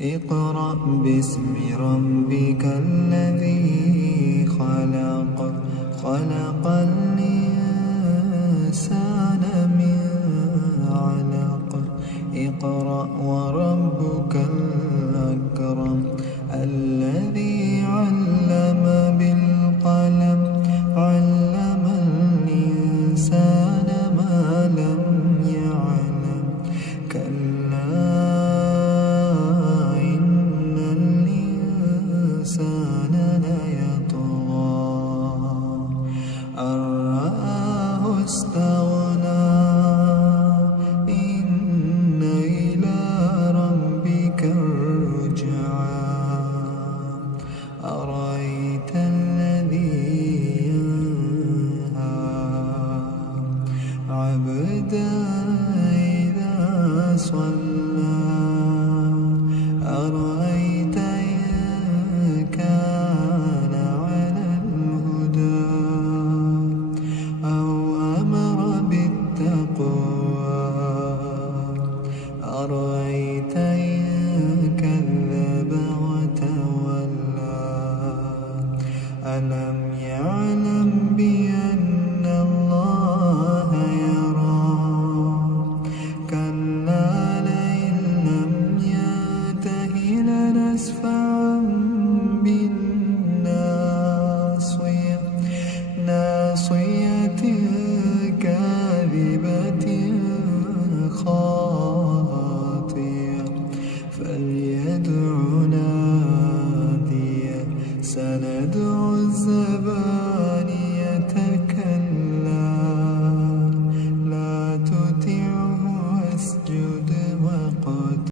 اقرأ باسم ربك الذي خلق خلق الإنسان من علق اقرأ وربك الأكرم الذي علم بالقلم علم الإنسان ما لم يعلم كلا إن الإنسان ليطغى أن رآه استغنى إن إلى ربك الرجعى أرأيت الذي ينهى عبدا إذا صلى أرأيت إن كان على الهدى أو أمر بالتقوى أرأيت إن كذب وتولى ألم يعلم بأن الله يرى كلا لئن لم ينته لنسفعا بالناصية ناصية كاذبة خاطئة فليدع ناديه سندع الزبانية كلا لا تطعه واسجد واقترب